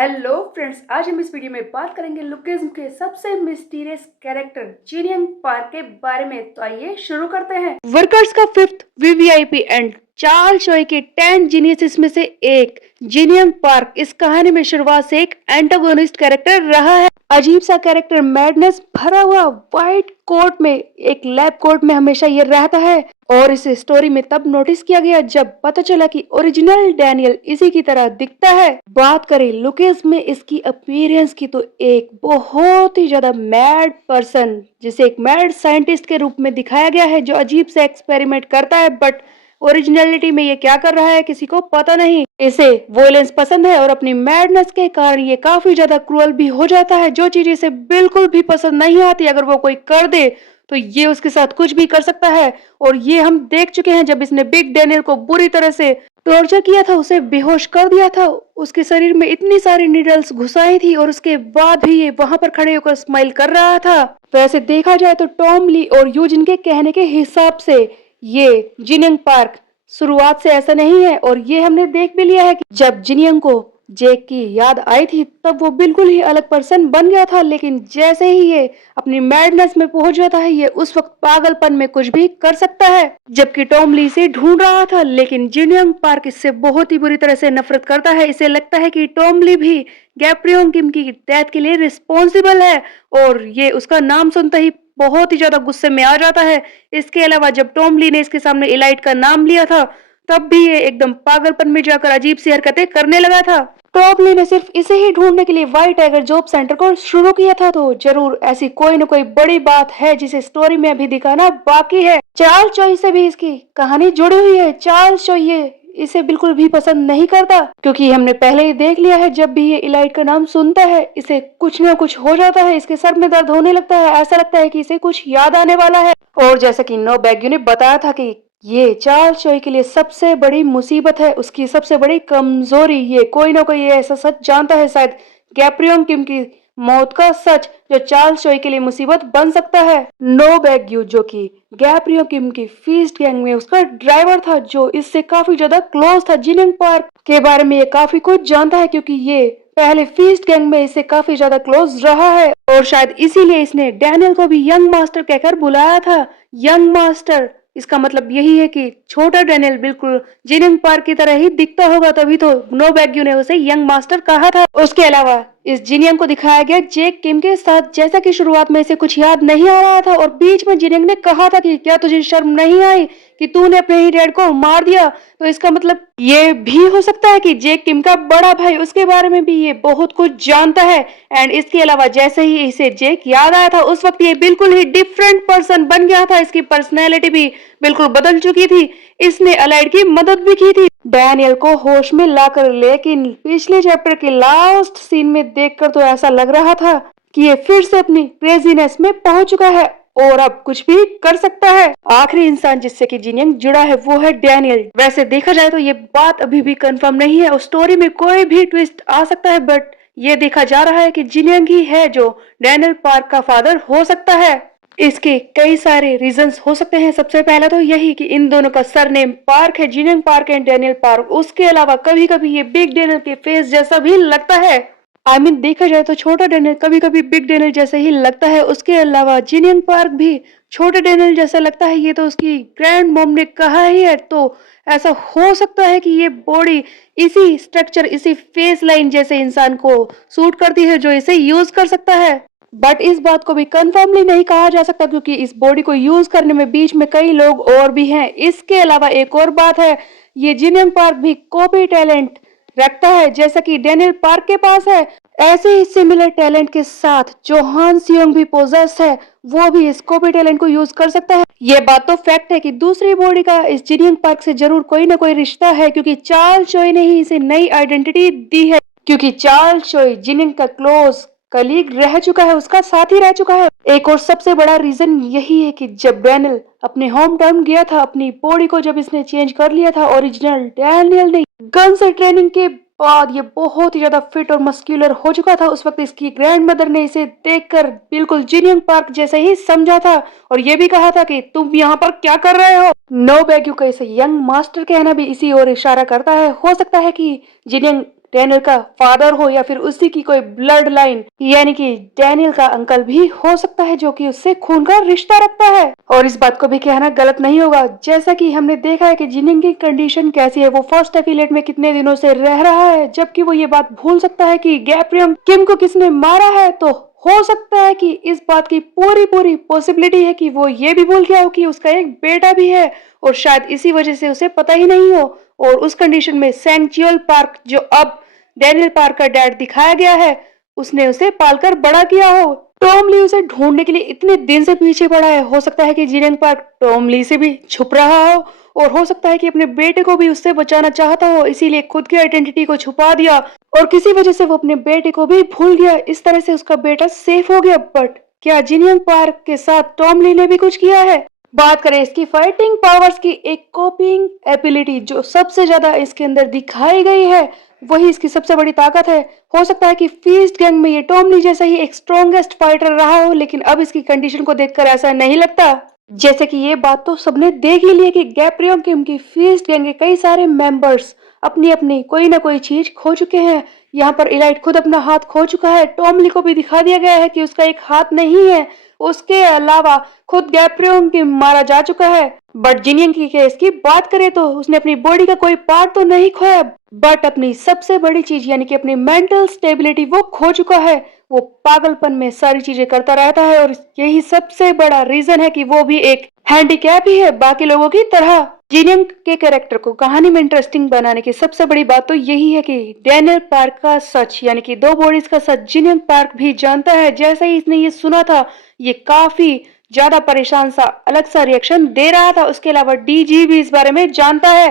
Hello friends, आज हम इस वीडियो में बात करेंगे लुकिज्म के सबसे मिस्टीरियस कैरेक्टर जिनियंग पार्क के बारे में। तो आइए शुरू करते हैं। वर्कर्स का फिफ्थ वीवीआईपी एंड चार्ल्स चोई के 10 जीनियस में से एक जिनियंग पार्क इस कहानी में शुरुआत से एक एंटागोनिस्ट कैरेक्टर रहा है। अजीब सा कैरेक्टर, मैडनेस भरा हुआ, व्हाइट कोट में, एक लैब कोट में हमेशा ये रहता है। और इस स्टोरी में तब नोटिस किया गया जब पता चला कि ओरिजिनल डैनियल इसी की तरह दिखता है। बात करें लुकेस में इसकी अपीयरेंस की तो एक बहुत ही ज्यादा मैड पर्सन, जिसे एक मैड साइंटिस्ट के रूप में दिखाया गया है जो अजीब से एक्सपेरिमेंट करता है, बट ओरिजिनलिटी में ये क्या कर रहा है किसी को पता नहीं। इसे वोलेंस पसंद है और अपनी मैडनेस के कारण ये काफी ज्यादा क्रूअल भी हो जाता है। जो चीज इसे बिल्कुल भी पसंद नहीं आती, अगर वो कोई कर दे तो ये उसके साथ कुछ भी कर सकता है। और ये हम देख चुके हैं जब इसने बिग डैनियल को बुरी तरह से टॉर्चर किया था, उसे बेहोश कर दिया था, उसके शरीर में इतनी सारी नीडल्स घुसाई थी और उसके बाद भी ये वहां पर खड़े होकर स्माइल कर रहा था। वैसे देखा जाए तो टॉम ली और यूजिन के कहने के हिसाब से ये जिनियंग पार्क शुरुआत से ऐसा नहीं है। और ये हमने देख भी लिया है कि जब जिनियंग को जेक की याद आई थी तब वो बिल्कुल ही अलग पर्सन बन गया था, लेकिन जैसे ही ये अपनी मैडनेस में पहुंच जाता है ये उस वक्त पागलपन में कुछ भी कर सकता है। जबकि टॉम ली इसे ढूंढ रहा था, लेकिन जिनियंग पार्क इससे बहुत ही बुरी तरह से नफरत करता है। इसे लगता है कि टॉम ली भी गैब्रियोन किम की डेथ के लिए रिस्पॉन्सिबल है और ये उसका नाम सुनते ही बहुत ही ज्यादा गुस्से में आ जाता है। इसके अलावा जब टॉम ली ने इसके सामने इलाइट का नाम लिया था तब भी ये एकदम पागलपन में जाकर अजीब सी हरकतें करने लगा था। टॉम ली ने सिर्फ इसे ही ढूंढने के लिए व्हाइट टाइगर जॉब सेंटर को शुरू किया था, तो जरूर ऐसी कोई न कोई बड़ी बात है जिसे स्टोरी में अभी दिखाना बाकी है। चार्ल्स चोई से भी इसकी कहानी जुड़ी हुई है। चार्ल्स चोई इसे बिल्कुल भी पसंद नहीं करता, क्योंकि हमने पहले ही देख लिया है जब भी ये इलाइट का नाम सुनता है इसे कुछ ना कुछ हो जाता है, इसके सर में दर्द होने लगता है, ऐसा लगता है कि इसे कुछ याद आने वाला है। और जैसा कि नो बैग्यू ने बताया था कि ये चार्ल्स चोई के लिए सबसे बड़ी मुसीबत है, उसकी सबसे बड़ी कमजोरी। ये कोई ना कोई ऐसा सच जानता है, शायद गैब्रियोन किम की मौत का सच, जो चार्ल्स चोई के लिए मुसीबत बन सकता है। नो बैग्यू जो कि गैब्रियोन किम की फीस्ट गैंग में उसका ड्राइवर था, जो इससे काफी ज्यादा क्लोज था, जिनियंग पार्क के बारे में ये काफी कुछ जानता है, क्योंकि ये पहले फीस्ट गैंग में इससे काफी ज्यादा क्लोज रहा है। और शायद इसीलिए इसने डैनियल को भी यंग मास्टर कहकर बुलाया था। यंग मास्टर इसका मतलब यही है कि छोटा डैनियल बिल्कुल जिनियंग पार्क की तरह ही दिखता होगा, तभी तो नो बैग्यू ने उसे यंग मास्टर कहा था। उसके अलावा इस जिनियंग को दिखाया गया जेक किम के साथ, जैसा कि शुरुआत में इसे कुछ याद नहीं आ रहा था और बीच में जिनियंग ने कहा था कि क्या तुझे शर्म नहीं आई कि तूने अपने ही डैड को मार दिया। तो इसका मतलब ये भी हो सकता है कि जेक किम का बड़ा भाई उसके बारे में भी ये बहुत कुछ जानता है। एंड इसके अलावा जैसे ही इसे जेक याद आया था उस वक्त ये बिल्कुल ही डिफरेंट पर्सन बन गया था, इसकी पर्सनैलिटी भी बिल्कुल बदल चुकी थी। इसने अलाइड की मदद भी की थी डैनियल को होश में लाकर, लेकिन पिछले चैप्टर के लास्ट सीन में देखकर तो ऐसा लग रहा था कि ये फिर से अपनी क्रेजीनेस में पहुंच चुका है और अब कुछ भी कर सकता है। आखिरी इंसान जिससे कि जिनियंग जुड़ा है वो है डैनियल। वैसे देखा जाए तो ये बात अभी भी कंफर्म नहीं है और स्टोरी में कोई भी ट्विस्ट आ सकता है, बट ये देखा जा रहा है कि जिनियंग ही है जो डैनियल पार्क का फादर हो सकता है। इसके कई सारे रीजंस हो सकते हैं। सबसे पहला तो यही कि इन दोनों का सरनेम पार्क है, जिनियंग पार्क एंड डैनियल पार्क। उसके अलावा कभी कभी ये बिग डैनियल के फेस जैसा भी लगता है। देखा जाए तो छोटा डैनियल कभी कभी बिग डैनियल जैसे ही लगता है। उसके अलावा जिनियंग पार्क भी छोटे डैनियल जैसा लगता है, ये तो उसकी ग्रैंड मॉम ने कहा ही है। तो ऐसा हो सकता है कि ये बॉडी इसी स्ट्रक्चर, इसी फेस लाइन जैसे इंसान को सूट करती है जो इसे यूज कर सकता है, बट इस बात को भी कंफर्मली नहीं कहा जा सकता, क्योंकि इस बॉडी को यूज करने में बीच में कई लोग और भी हैं। इसके अलावा एक और बात है, ये जिनियंग पार्क भी कॉपी टैलेंट रखता है जैसा कि डैनियल पार्क के पास है। ऐसे ही सिमिलर टैलेंट के साथ जो हान सियोंग भी पोजेस है, वो भी इस कॉपी टैलेंट को यूज कर सकता है। ये बात तो फैक्ट है कि दूसरी बॉडी का इस जिनियंग पार्क से जरूर कोई ना कोई रिश्ता है, क्योंकि चार्ल्स चोई ने ही इसे नई आइडेंटिटी दी है। क्योंकि चार्ल्स चोई जिनियंग का क्लोज कलीग रह चुका है, उसका साथी रह चुका है। एक और सबसे बड़ा रीजन यही है कि जब डैनियल अपने होम टाउन गया था, अपनी बॉडी को जब इसने चेंज कर लिया था, ओरिजिनल डैनियल ने गन से ट्रेनिंग के बाद ये बहुत ही ज्यादा फिट और मस्क्यूलर हो चुका था। उस वक्त इसकी ग्रैंड मदर ने इसे देखकर बिल्कुल जिनियंग पार्क जैसे ही समझा था और ये भी कहा था कि तुम यहाँ पर क्या कर रहे हो। नो बैग्यू का इसे यंग मास्टर कहना भी इसी ओर इशारा करता है। हो सकता है कि जिनियंग डैनियल का फादर हो या फिर उसी की कोई ब्लड लाइन, यानी कि डैनियल का अंकल भी हो सकता है जो कि उससे खून का रिश्ता रखता है। और इस बात को भी कहना गलत नहीं होगा, जैसा कि हमने देखा है कि जिनिंग की कंडीशन कैसी है, वो फर्स्ट एफिलेट में कितने दिनों से रह रहा है, जबकि वो ये बात भूल सकता है कि गैब्रियम किम को किसने मारा है। तो हो सकता है कि इस बात की पूरी पूरी पॉसिबिलिटी है कि वो ये भी भूल गया हो कि उसका एक बेटा भी है, और शायद इसी वजह से उसे पता ही नहीं हो। और उस कंडीशन में सैंक्चुअल पार्क, जो अब डैनियल पार्क का डैड दिखाया गया है, उसने उसे पालकर बड़ा किया हो। टॉम ली उसे ढूंढने के लिए इतने दिन से पीछे पड़ा है। हो सकता है कि जिनिंग पार्क टॉम ली से भी छुप रहा हो, और हो सकता है कि अपने बेटे को भी उससे बचाना चाहता हो, इसीलिए खुद की आइडेंटिटी को छुपा दिया, और किसी वजह से वो अपने बेटे को भी भूल गया। इस तरह से उसका बेटा सेफ हो गया। बट क्या जिनिंग पार्क के साथ टॉम ली ने भी कुछ किया है? बात करें इसकी फाइटिंग पावर्स की, एक कॉपिंग एबिलिटी जो सबसे ज्यादा इसके अंदर दिखाई गई है, वही इसकी सबसे बड़ी ताकत है। हो सकता है कि फीस्ट गैंग में ये टॉम ली जैसा ही एक स्ट्रॉन्गेस्ट फाइटर रहा हो, लेकिन अब इसकी कंडीशन को देखकर ऐसा नहीं लगता। जैसे कि ये बात तो सबने देख ही ली कि गैब्रियम किम की फीस्ट गैंग के कई सारे मेंबर्स अपनी अपनी कोई ना कोई चीज खो चुके हैं। यहाँ पर इलाइट खुद अपना हाथ खो चुका है। टॉम ली को भी दिखा दिया गया है कि उसका एक हाथ नहीं है। उसके अलावा खुद गैब्रियम किम मारा जा चुका है। बट जिनियन की केस की बात करें तो उसने अपनी बॉडी का कोई पार्ट तो नहीं खोया, बट अपनी सबसे बड़ी चीज यानी कि अपनी मेंटल स्टेबिलिटी वो खो चुका है। वो पागलपन में सारी चीजें करता रहता है, और यही सबसे बड़ा रीजन है कि वो भी एक हैंडीकैप ही है बाकी लोगों की तरह। जिनियन के कैरेक्टर को कहानी में इंटरेस्टिंग बनाने की सबसे बड़ी बात तो यही है कि डैनियल पार्क का सच यानी कि दो बॉडीज का सच जिनियन पार्क भी जानता है। जैसे ही इसने ये सुना था, ये काफी ज्यादा परेशान सा अलग सा रिएक्शन दे रहा था। उसके अलावा डीजी भी इस बारे में जानता है।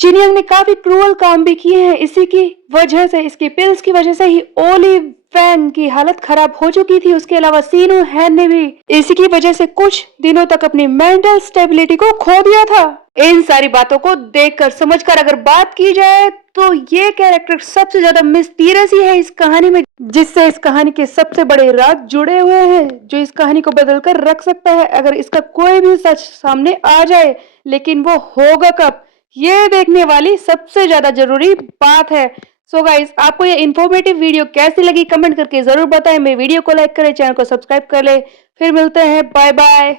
जिनियंग ने काफी क्रूअल काम भी किए हैं। इसी की वजह से, इसकी पिल्स की वजह से ही ओलिव फैंग की हालत खराब हो चुकी थी। उसके अलावा सीनू हैन ने भी इसी की वजह से कुछ दिनों तक अपनी मेंटल स्टेबिलिटी को खो दिया था। इन सारी बातों को देखकर समझकर अगर बात की जाए तो ये कैरेक्टर सबसे ज्यादा मिस्टीरियस ही है इस कहानी में, जिससे इस कहानी के सबसे बड़े राज जुड़े हुए हैं, जो इस कहानी को बदल कर रख सकता है अगर इसका कोई भी सच सामने आ जाए। लेकिन वो होगा कब, ये देखने वाली सबसे ज्यादा जरूरी बात है। सो गाइस, आपको ये इन्फॉर्मेटिव वीडियो कैसी लगी कमेंट करके जरूर बताएं। मेरे वीडियो को लाइक करें, चैनल को सब्सक्राइब कर ले। फिर मिलते हैं, बाय बाय।